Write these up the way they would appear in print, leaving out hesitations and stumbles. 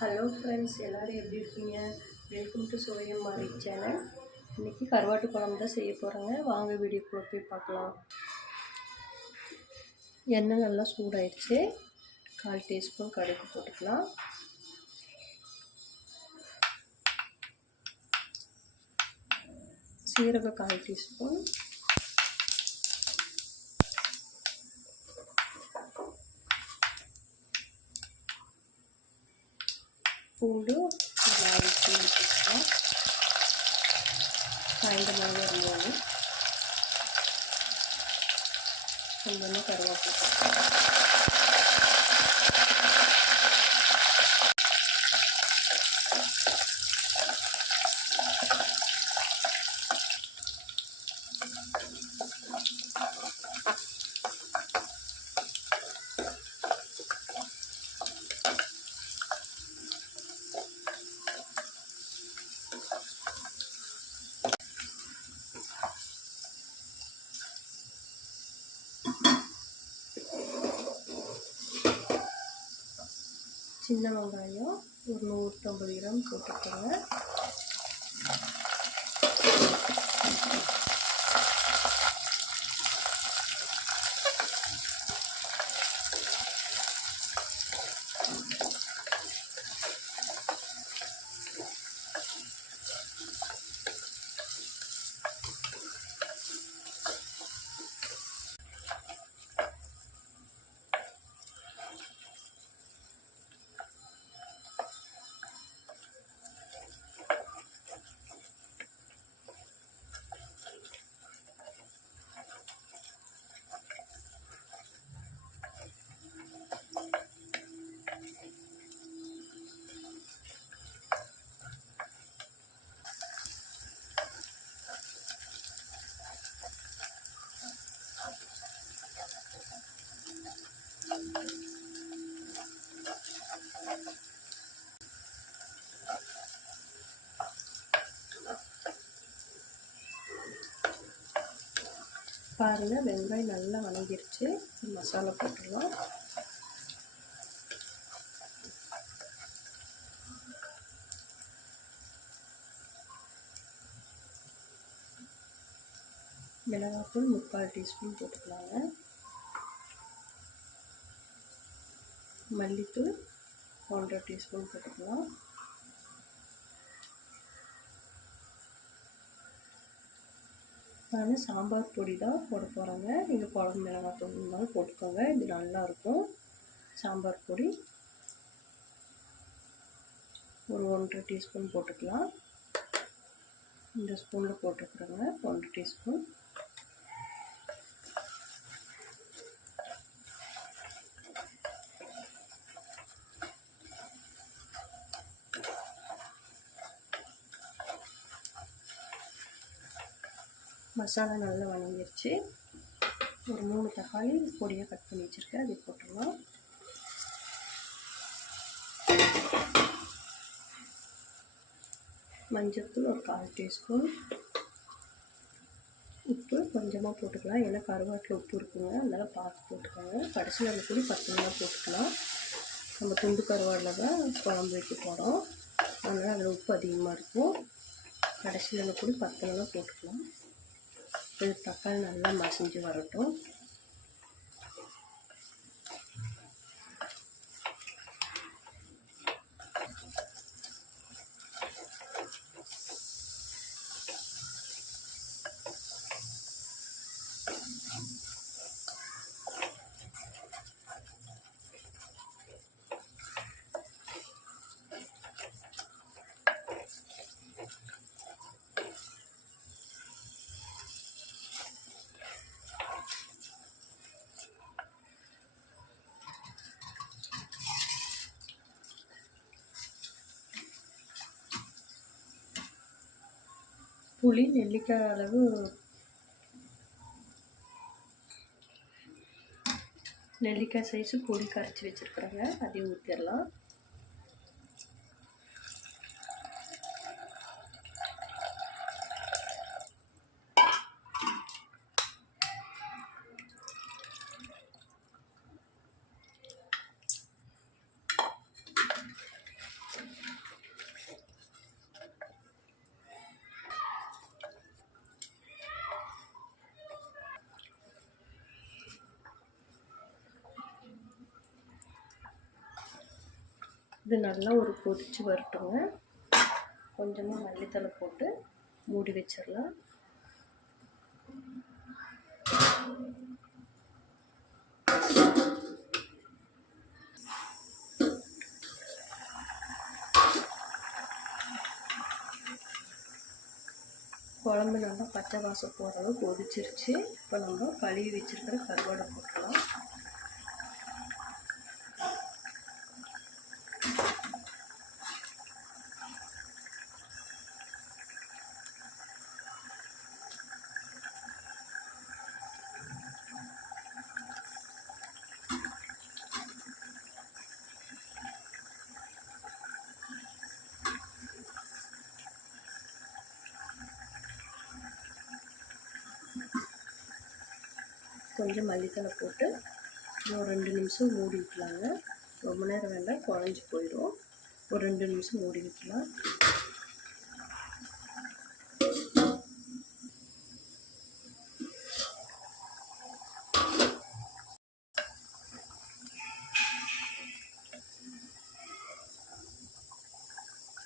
Hello friends, எல்லோரும் எப்படி இருக்கீங்க? வெல்கம் டு சோயம் மாரி சேனல். இன்றைக்கி கருவாட்டு குழம்பு தான் செய்ய போகிறேங்க. வாங்க வீடியோக்குள்ளே போய் பார்க்கலாம். எண்ணெய் நல்லா சூடாயிடுச்சு. 1/4 டீஸ்பூன் கடுகு போட்டுக்கலாம். சீரகம் 1/4 டீஸ்பூன். பூண்டு 4 ஸ்பூன் வச்சுக்கலாம். காய்ந்த மிளகாய் 3, கொஞ்சமாக கருவேப்பிலை. சின்ன வெங்காயம் ஒரு 150 கிராம் போட்டுக்கோங்க. பாருங்கள், வெங்காயம் நல்லா வணங்கிருச்சு. மசாலா போட்டுடலாம். மிளகாத்தூள் 3/4 டீஸ்பூன் போட்டுக்கலாங்க. மல்லித்தூள் 1/2 டீஸ்பூன் போட்டுக்கலாம். நான் சாம்பார் பொடி தான் போட போகிறேங்க. நீங்கள் குழம்பு மிளகாத்தூள் இருந்தாலும் போட்டுக்கோங்க. இது நல்லாயிருக்கும். சாம்பார் பொடி ஒரு 1/2 டீஸ்பூன் போட்டுக்கலாம். இந்த ஸ்பூனில் போட்டுக்கிறேங்க. 1 டீஸ்பூன். மசாலா நல்லா வணங்கிடுச்சு. ஒரு 3 தக்காளி பொடியாக கட் பண்ணி வச்சுருக்கேன், அதை போட்டுடலாம். மஞ்சள்தூள் ஒரு 1/4 டீஸ்பூன். உப்பு கொஞ்சமாக போட்டுக்கலாம், ஏன்னா கருவாட்டில் உப்பு இருக்குங்க, அதனால் பார்த்து போட்டுக்கோங்க. கடைசியில் அந்த பொடி 10 நாள் போட்டுக்கலாம். நம்ம துண்டு கருவாடில் தான் குழம்பு வைக்க போகிறோம், அதனால் அதில் உப்பு அதிகமாக இருக்கும். கடைசியில் அந்த பொடி 10 நாளாக போட்டுக்கலாம். இது தக்காளி நல்லா மசிஞ்சு வரட்டும். புளி நெல்லிக்காய் அளவு நெல்லிக்காய் சைஸு புளி கரைச்சி வச்சுருக்குறேங்க, அதையும் ஊற்றிடலாம். இது நல்லா ஒரு கொதிச்சு வரட்டுங்க. கொஞ்சமாக மல்லித்தழை போட்டு மூடி வச்சிடலாம். குழம்பு நல்லா பச்சை வாசம் போகிற அளவு கொதிச்சிருச்சு. இப்போ நம்ம கழுவி வச்சிருக்கிற கருவாடை போட்டுக்கலாம். கொஞ்சம் மல்லித்தழை போட்டு ஒரு 2 நிமிஷம் மூடி வைக்கலாங்க. ரொம்ப நேரம் வேண்டாம், குழஞ்சி போயிடும். ஒரு 2 நிமிஷம் மூடி வைக்கலாம்.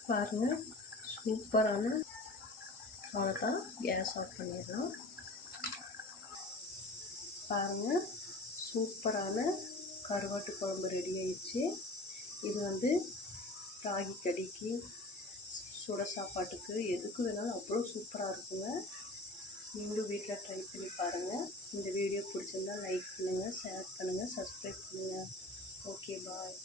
பாருங்கள், சூப்பரான, அவ்வளோதான், கேஸ் ஆஃப் பண்ணிடலாம். பாருங்கள், சூப்பரான கருவாட்டு குழம்பு ரெடி ஆயிடுச்சு. இது வந்து ராகி கடிக்கு, சுட சாப்பாட்டுக்கு, எதுக்கு வேணாலும் அவ்வளோ சூப்பராக இருக்குங்க. நீங்களும் வீட்டில் ட்ரை பண்ணி பாருங்கள். இந்த வீடியோ பிடிச்சிருந்தா லைக் பண்ணுங்கள், ஷேர் பண்ணுங்கள், சப்ஸ்கிரைப் பண்ணுங்கள். ஓகே, பாய்.